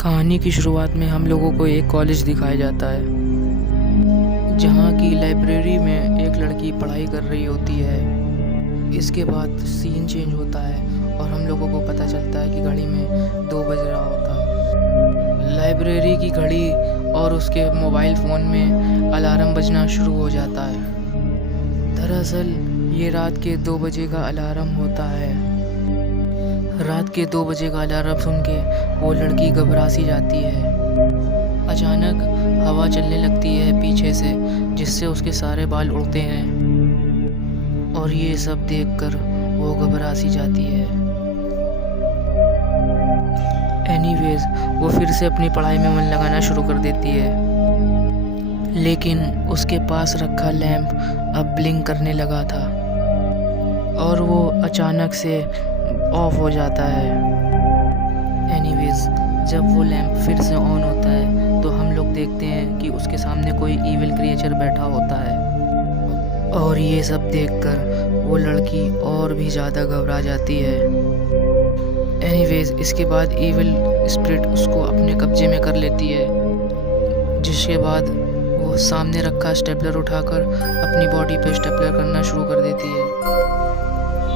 कहानी की शुरुआत में हम लोगों को एक कॉलेज दिखाया जाता है, जहाँ की लाइब्रेरी में एक लड़की पढ़ाई कर रही होती है। इसके बाद सीन चेंज होता है और हम लोगों को पता चलता है कि घड़ी में 2 बज रहा होता है। लाइब्रेरी की घड़ी और उसके मोबाइल फ़ोन में अलार्म बजना शुरू हो जाता है। दरअसल ये रात के 2 बजे का अलार्म होता है। रात के 2 बजे का अलार्म सुन के वो लड़की घबरा सी जाती है। अचानक हवा चलने लगती है पीछे से, जिससे उसके सारे बाल उड़ते हैं और ये सब देखकर वो घबरा सी जाती है। एनीवेज वो फिर से अपनी पढ़ाई में मन लगाना शुरू कर देती है, लेकिन उसके पास रखा लैंप अब ब्लिंक करने लगा था और वो अचानक से ऑफ हो जाता है। एनीवेज जब वो लैंप फिर से ऑन होता है तो हम लोग देखते हैं कि उसके सामने कोई इविल क्रिएचर बैठा होता है और ये सब देखकर वो लड़की और भी ज़्यादा घबरा जाती है। एनीवेज इसके बाद इविल स्पिरिट उसको अपने कब्जे में कर लेती है, जिसके बाद वो सामने रखा स्टेपलर उठाकर अपनी बॉडी पे स्टेपलर करना शुरू कर देती है।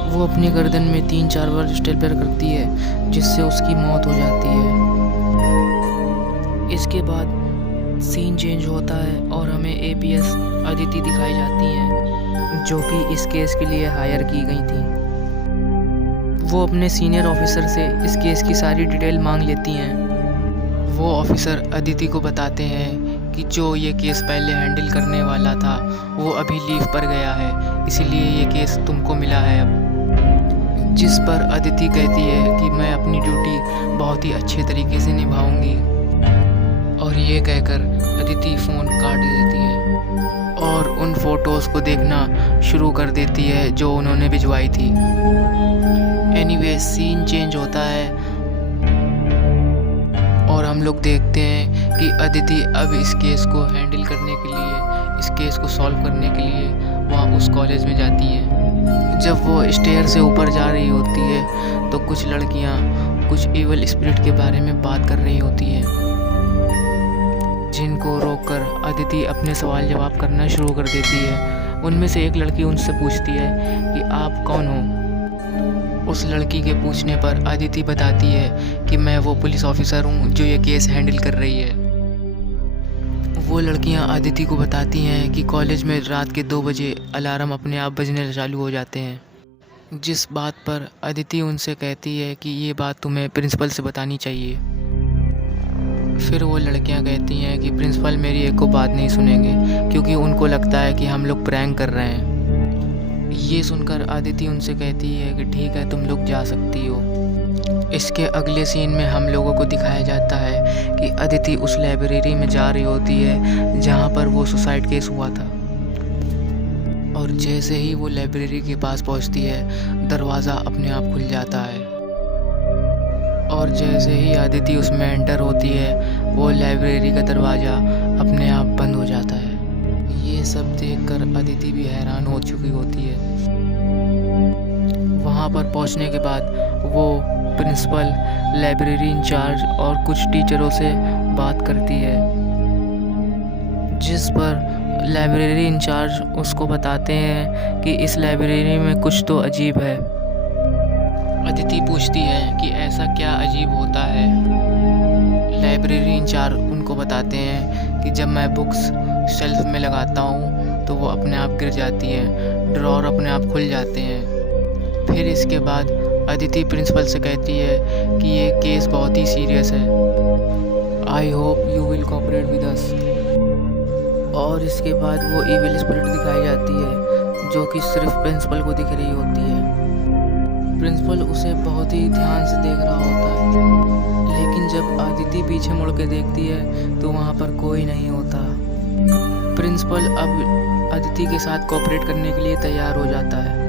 वो अपनी गर्दन में 3-4 बार स्टेपलर करती है, जिससे उसकी मौत हो जाती है। इसके बाद सीन चेंज होता है और हमें एपीएस अदिति दिखाई जाती हैं, जो कि इस केस के लिए हायर की गई थी। वो अपने सीनियर ऑफिसर से इस केस की सारी डिटेल मांग लेती हैं। वो ऑफिसर अदिति को बताते हैं कि जो ये केस पहले हैंडल करने वाला था वो अभी लीव पर गया है, इसीलिए ये केस तुमको मिला है अब। जिस पर अदिति कहती है कि मैं अपनी ड्यूटी बहुत ही अच्छे तरीके से निभाऊंगी, और ये कहकर अदिति फ़ोन काट देती है और उन फ़ोटोज़ को देखना शुरू कर देती है जो उन्होंने भिजवाई थी। एनीवे सीन चेंज होता है और हम लोग देखते हैं कि अदिति अब इस केस को हैंडल करने के लिए, इस केस को सॉल्व करने के लिए वहाँ उस कॉलेज में जाती है। जब वो स्टेयर से ऊपर जा रही होती है तो कुछ लड़कियाँ कुछ इविल स्पिरिट के बारे में बात कर रही होती हैं, जिनको रोककर अदिति अपने सवाल जवाब करना शुरू कर देती है। उनमें से एक लड़की उनसे पूछती है कि आप कौन हो। उस लड़की के पूछने पर अदिति बताती है कि मैं वो पुलिस ऑफिसर हूँ जो ये केस हैंडल कर रही है। वो लड़कियां अदिति को बताती हैं कि कॉलेज में रात के 2 बजे अलार्म अपने आप बजने चालू हो जाते हैं, जिस बात पर अदिति उनसे कहती है कि ये बात तुम्हें प्रिंसिपल से बतानी चाहिए। फिर वो लड़कियां कहती हैं कि प्रिंसिपल मेरी एक को बात नहीं सुनेंगे, क्योंकि उनको लगता है कि हम लोग प्रैंक कर रहे हैं। ये सुनकर अदिति उनसे कहती है कि ठीक है, तुम लोग जा सकती हो। इसके अगले सीन में हम लोगों को दिखाया जाता है कि अदिति उस लाइब्रेरी में जा रही होती है जहाँ पर वो सुसाइड केस हुआ था, और जैसे ही वो लाइब्रेरी के पास पहुँचती है दरवाज़ा अपने आप खुल जाता है, और जैसे ही अदिति उसमें एंटर होती है वो लाइब्रेरी का दरवाज़ा अपने आप बंद हो जाता है। ये सब देखकर अदिति भी हैरान हो चुकी होती है। वहाँ पर पहुँचने के बाद वो प्रिंसिपल, लाइब्रेरी इंचार्ज और कुछ टीचरों से बात करती है, जिस पर लाइब्रेरी इंचार्ज उसको बताते हैं कि इस लाइब्रेरी में कुछ तो अजीब है। अदिति पूछती है कि ऐसा क्या अजीब होता है। लाइब्रेरी इंचार्ज उनको बताते हैं कि जब मैं बुक्स शेल्फ में लगाता हूँ तो वो अपने आप गिर जाती हैं, ड्रॉर अपने आप खुल जाते हैं। फिर इसके बाद अदिति प्रिंसिपल से कहती है कि ये केस बहुत ही सीरियस है, I hope you will cooperate with us. और इसके बाद वो इविल स्पिरिट दिखाई जाती है, जो कि सिर्फ प्रिंसिपल को दिख रही होती है। प्रिंसिपल उसे बहुत ही ध्यान से देख रहा होता है, लेकिन जब अदिति पीछे मुड़ के देखती है तो वहाँ पर कोई नहीं होता। प्रिंसिपल अब अदिति के साथ कोऑपरेट करने के लिए तैयार हो जाता है।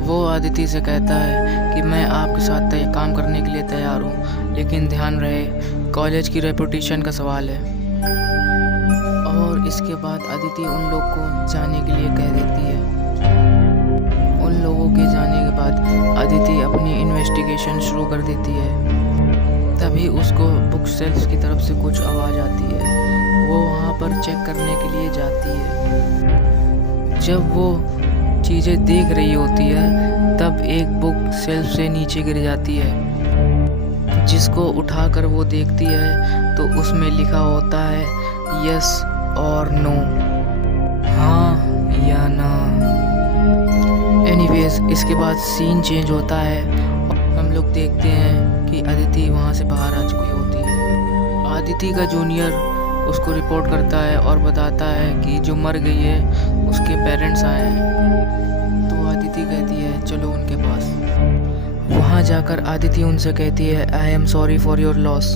वो अदिति से कहता है कि मैं आपके साथ काम करने के लिए तैयार हूँ, लेकिन ध्यान रहे कॉलेज की रेपुटेशन का सवाल है। और इसके बाद अदिति उन लोग को जाने के लिए कह देती है। उन लोगों के जाने के बाद अदिति अपनी इन्वेस्टिगेशन शुरू कर देती है। तभी उसको बुक शेल्फ की तरफ से कुछ आवाज़ आती है। वो वहाँ पर चेक करने के लिए जाती है। जब वो चीज़ें देख रही होती है तब एक बुक शेल्फ से नीचे गिर जाती है, जिसको उठाकर वो देखती है तो उसमें लिखा होता है यस और नो, हाँ या ना। एनीवेज, इसके बाद सीन चेंज होता है। हम लोग देखते हैं कि अदिति वहाँ से बाहर आ चुकी होती है। अदिति का जूनियर उसको रिपोर्ट करता है और बताता है कि जो मर गई है उसके पेरेंट्स आए हैं। तो अदिति कहती है चलो उनके पास। वहाँ जाकर अदिति उनसे कहती है I am sorry for your loss.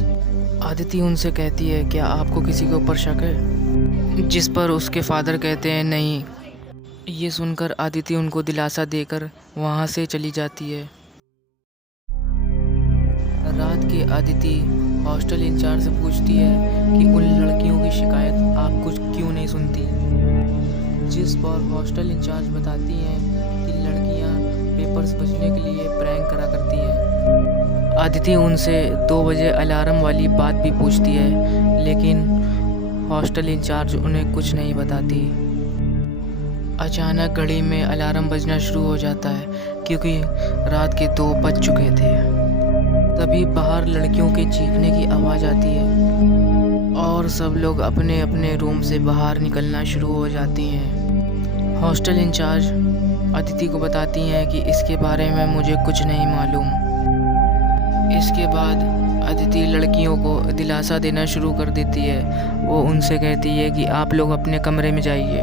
Aditi उनसे कहती है क्या आपको किसी के ऊपर शक है, जिस पर उसके फादर कहते हैं नहीं। ये सुनकर अदिति उनको दिलासा देकर वहाँ से चली जाती है। रात के अदिति हॉस्टल इंचार्ज से पूछती है कि उन लड़कियों की शिकायत आप कुछ क्यों नहीं सुनती, जिस पर हॉस्टल इंचार्ज बताती हैं कि लड़कियां पेपर्स बचने के लिए प्रैंक करा करती हैं। अदिति उनसे 2 बजे अलार्म वाली बात भी पूछती है, लेकिन हॉस्टल इंचार्ज उन्हें कुछ नहीं बताती। अचानक घड़ी में अलार्म बजना शुरू हो जाता है क्योंकि रात के 2 बज चुके थे। तभी बाहर लड़कियों के चीखने की आवाज़ आती है और सब लोग अपने अपने रूम से बाहर निकलना शुरू हो जाती हैं। हॉस्टल इंचार्ज अदिति को बताती हैं कि इसके बारे में मुझे कुछ नहीं मालूम। इसके बाद अदिति लड़कियों को दिलासा देना शुरू कर देती है। वो उनसे कहती है कि आप लोग अपने कमरे में जाइए,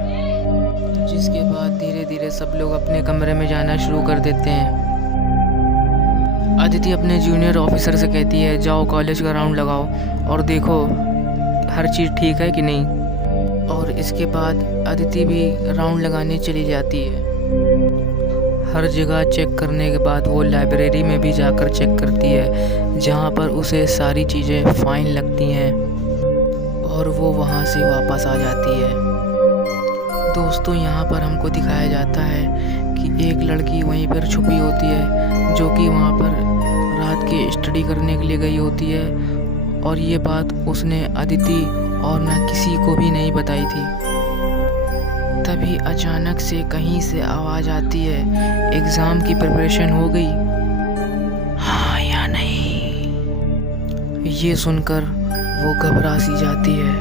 जिसके बाद धीरे धीरे सब लोग अपने कमरे में जाना शुरू कर देते हैं। अदिति अपने जूनियर ऑफिसर से कहती है जाओ कॉलेज का राउंड लगाओ और देखो हर चीज़ ठीक है कि नहीं। और इसके बाद अदिति भी राउंड लगाने चली जाती है। हर जगह चेक करने के बाद वो लाइब्रेरी में भी जाकर चेक करती है, जहाँ पर उसे सारी चीज़ें फाइन लगती हैं और वो वहाँ से वापस आ जाती है। दोस्तों, यहाँ पर हमको दिखाया जाता है कि एक लड़की वहीं पर छुपी होती है, जो कि वहाँ पर रात की स्टडी करने के लिए गई होती है, और ये बात उसने अदिति और न किसी को भी नहीं बताई थी। तभी अचानक से कहीं से आवाज़ आती है एग्ज़ाम की प्रिपरेशन हो गई, हाँ या नहीं। ये सुनकर वो घबरा सी जाती है।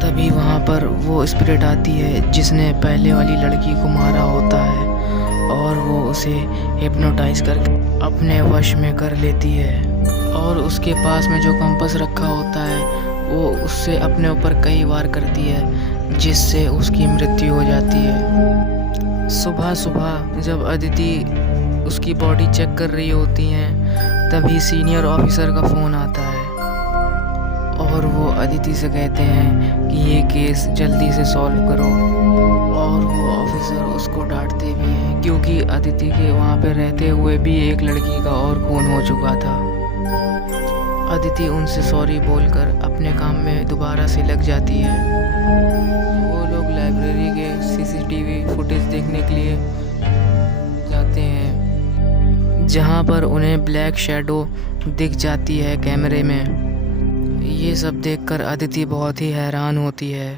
तभी वहाँ पर वो स्पिरिट आती है जिसने पहले वाली लड़की को मारा होता है, और वो उसे हिप्नोटाइज करके अपने वश में कर लेती है। और उसके पास में जो कंपास रखा होता है वो उससे अपने ऊपर कई वार करती है, जिससे उसकी मृत्यु हो जाती है। सुबह सुबह जब अदिति उसकी बॉडी चेक कर रही होती हैं, तभी सीनियर ऑफिसर का फ़ोन आता है और वो अदिति से कहते हैं कि ये केस जल्दी से सॉल्व करो। और वो ऑफिसर उसको डांटते भी हैं क्योंकि अदिति के वहाँ पे रहते हुए भी एक लड़की का और खून हो चुका था। अदिति उनसे सॉरी बोलकर अपने काम में दोबारा से लग जाती है। वो लोग लाइब्रेरी के सीसीटीवी फुटेज देखने के लिए जाते हैं, जहाँ पर उन्हें ब्लैक शैडो दिख जाती है कैमरे में। ये सब देखकर अदिति बहुत ही हैरान होती है।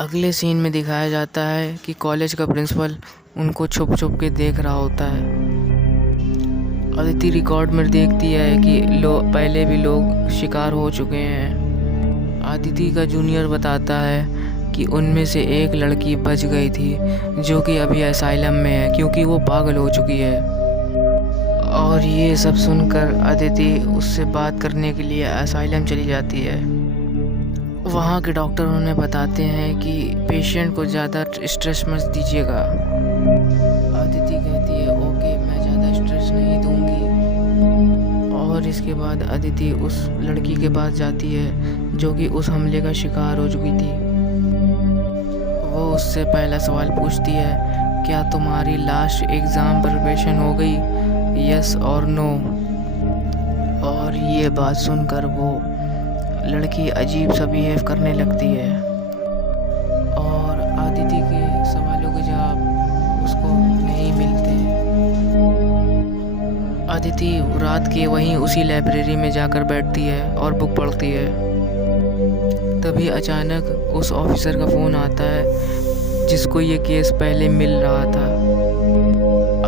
अगले सीन में दिखाया जाता है कि कॉलेज का प्रिंसिपल उनको छुप छुप के देख रहा होता है। अदिति रिकॉर्ड में देखती है कि पहले भी लोग शिकार हो चुके हैं। अदिति का जूनियर बताता है कि उनमें से एक लड़की बच गई थी, जो कि अभी असाइलम में है क्योंकि वो पागल हो चुकी है। और ये सब सुनकर अदिति उससे बात करने के लिए असाइलम चली जाती है। वहाँ के डॉक्टर उन्हें बताते हैं कि पेशेंट को ज़्यादा स्ट्रेस मत दीजिएगा। अदिति कहती है ओके, मैं ज़्यादा स्ट्रेस नहीं दूंगी। और इसके बाद अदिति उस लड़की के पास जाती है जो कि उस हमले का शिकार हो चुकी थी। वो उससे पहला सवाल पूछती है क्या तुम्हारी लास्ट एग्ज़ाम प्रिपरेशन हो गई, यस और नो। और ये बात सुनकर वो लड़की अजीब सा बिहेव करने लगती है और अदिति के सवालों के जवाब उसको नहीं मिलते। अदिति रात के वहीं उसी लाइब्रेरी में जाकर बैठती है और बुक पढ़ती है। तभी अचानक उस ऑफिसर का फ़ोन आता है जिसको ये केस पहले मिल रहा था।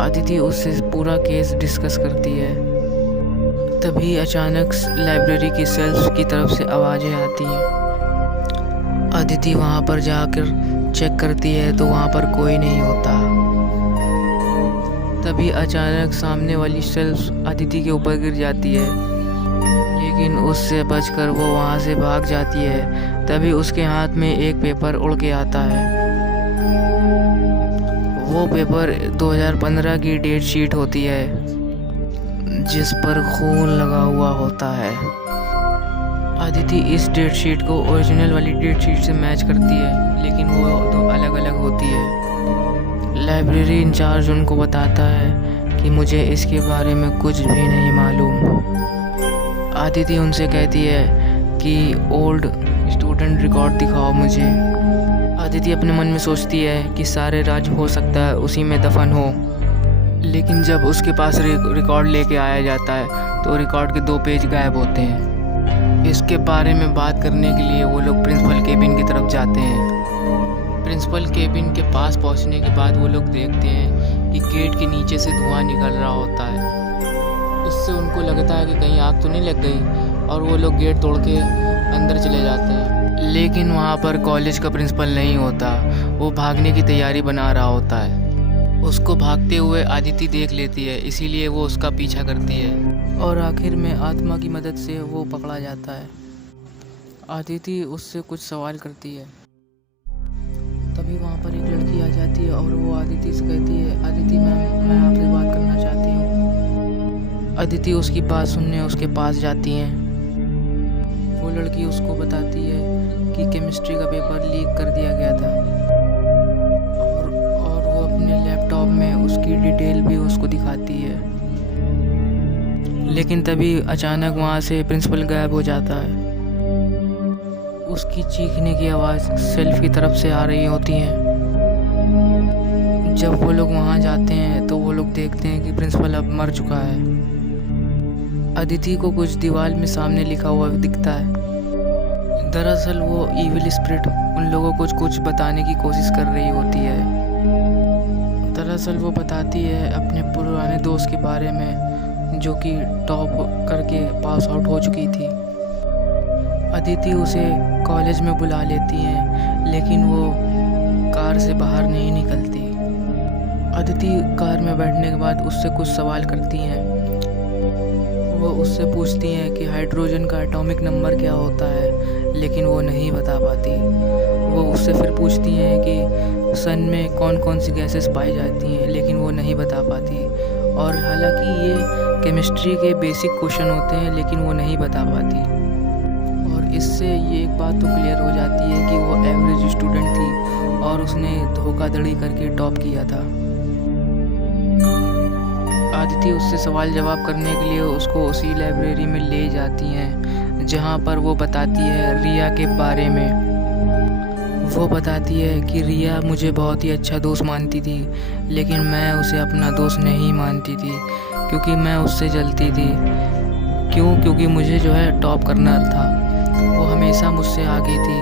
अदिति उससे पूरा केस डिस्कस करती है। तभी अचानक लाइब्रेरी की सेल्फ की तरफ से आवाज़ें आती हैं। अदिति वहाँ पर जाकर चेक करती है तो वहाँ पर कोई नहीं होता। तभी अचानक सामने वाली शेल्फ अदिति के ऊपर गिर जाती है, लेकिन उससे बचकर वो वहाँ से भाग जाती है। तभी उसके हाथ में एक पेपर उड़ के आता है। वो पेपर 2015 की डेट शीट होती है जिस पर खून लगा हुआ होता है। अदिति इस डेट शीट को ओरिजिनल वाली डेट शीट से मैच करती है, लेकिन वो दो अलग अलग होती है। लाइब्रेरी इंचार्ज उनको बताता है कि मुझे इसके बारे में कुछ भी नहीं मालूम। अदिति उनसे कहती है कि ओल्ड स्टूडेंट रिकॉर्ड दिखाओ मुझे। अदिति अपने मन में सोचती है कि सारे राज हो सकता है उसी में दफन हो, लेकिन जब उसके पास रिकॉर्ड लेके आया जाता है तो रिकॉर्ड के 2 पेज गायब होते हैं। इसके बारे में बात करने के लिए वो लोग प्रिंसिपल केबिन की तरफ जाते हैं। प्रिंसिपल केबिन के पास पहुंचने के बाद वो लोग देखते हैं कि गेट के नीचे से धुआं निकल रहा होता है। इससे उनको लगता है कि कहीं आग तो नहीं लग गई, और वो लोग गेट तोड़ के अंदर चले जाते हैं। लेकिन वहाँ पर कॉलेज का प्रिंसिपल नहीं होता, वो भागने की तैयारी बना रहा होता है। उसको भागते हुए अदिति देख लेती है, इसीलिए वो उसका पीछा करती है और आखिर में आत्मा की मदद से वो पकड़ा जाता है। अदिति उससे कुछ सवाल करती है। तभी वहाँ पर एक लड़की आ जाती है और वो अदिति से कहती है, अदिति मैम, मैं आपसे बात करना चाहती हूँ। अदिति उसकी बात सुनने उसके पास जाती हैं। वो लड़की उसको बताती है कि केमिस्ट्री का पेपर लीक कर दिया गया था, और वो अपने लैपटॉप में उसकी डिटेल भी उसको दिखाती है। लेकिन तभी अचानक वहाँ से प्रिंसिपल गायब हो जाता है। उसकी चीखने की आवाज़ सेल्फ की तरफ से आ रही होती है। जब वो लोग वहाँ जाते हैं तो वो लोग देखते हैं कि प्रिंसिपल अब मर चुका है। अदिति को कुछ दीवार में सामने लिखा हुआ दिखता है। दरअसल वो इविल स्पिरिट उन लोगों को कुछ बताने की कोशिश कर रही होती है। दरअसल वो बताती है अपने पुराने दोस्त के बारे में जो कि टॉप करके पास आउट हो चुकी थी। अदिति उसे कॉलेज में बुला लेती हैं, लेकिन वो कार से बाहर नहीं निकलती। अदिति कार में बैठने के बाद उससे कुछ सवाल करती हैं। वो उससे पूछती हैं कि हाइड्रोजन का एटॉमिक नंबर क्या होता है, लेकिन वो नहीं बता पाती। वो उससे फिर पूछती हैं कि सन में कौन कौन सी गैसेस पाई जाती हैं, लेकिन वो नहीं बता पाती। और हालांकि ये केमिस्ट्री के बेसिक क्वेश्चन होते हैं, लेकिन वो नहीं बता पाती। इससे ये एक बात तो क्लियर हो जाती है कि वो एवरेज स्टूडेंट थी और उसने धोखाधड़ी करके टॉप किया था। अदिति उससे सवाल जवाब करने के लिए उसको उसी लाइब्रेरी में ले जाती हैं जहाँ पर वो बताती है रिया के बारे में। वो बताती है कि रिया मुझे बहुत ही अच्छा दोस्त मानती थी, लेकिन मैं उसे अपना दोस्त नहीं मानती थी क्योंकि मैं उससे जलती थी। क्योंकि मुझे जो है टॉप करना था। वो हमेशा मुझसे आगे थी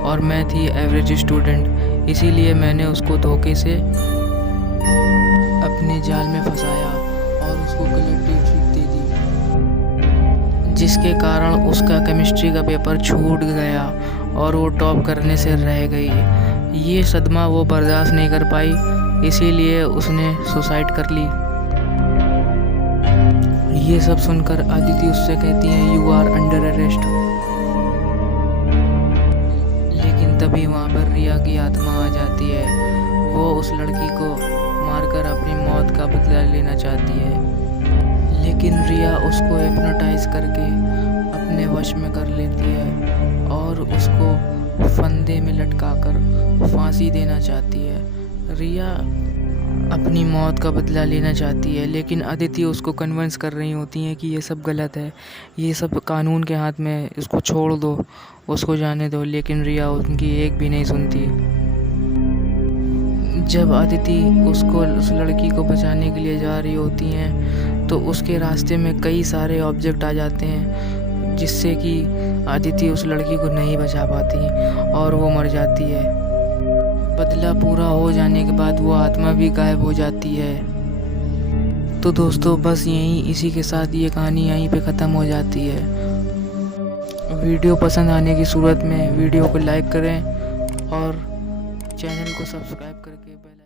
और मैं थी एवरेज स्टूडेंट, इसीलिए मैंने उसको धोखे से अपने जाल में फंसाया और उसको गलत डेट शीट दे दी, जिसके कारण उसका केमिस्ट्री का पेपर छूट गया और वो टॉप करने से रह गई। ये सदमा वो बर्दाश्त नहीं कर पाई, इसीलिए उसने सुसाइड कर ली। ये सब सुनकर अदिति उससे कहती है, यू आर अंडर अरेस्ट। तभी वहाँ पर रिया की आत्मा आ जाती है। वो उस लड़की को मारकर अपनी मौत का बदला लेना चाहती है, लेकिन रिया उसको हिप्नोटाइज करके अपने वश में कर लेती है और उसको फंदे में लटकाकर फांसी देना चाहती है। रिया अपनी मौत का बदला लेना चाहती है, लेकिन अदिति उसको कन्विंस कर रही होती हैं कि ये सब गलत है, ये सब कानून के हाथ में है, इसको छोड़ दो, उसको जाने दो। लेकिन रिया उनकी एक भी नहीं सुनती। जब अदिति उस लड़की को बचाने के लिए जा रही होती हैं तो उसके रास्ते में कई सारे ऑब्जेक्ट आ जाते हैं, जिससे कि अदिति उस लड़की को नहीं बचा पाती और वो मर जाती है। बदला पूरा हो जाने के बाद वो आत्मा भी गायब हो जाती है। तो दोस्तों बस इसी के साथ ये कहानी यहीं पे ख़त्म हो जाती है। वीडियो पसंद आने की सूरत में वीडियो को लाइक करें और चैनल को सब्सक्राइब करके बेल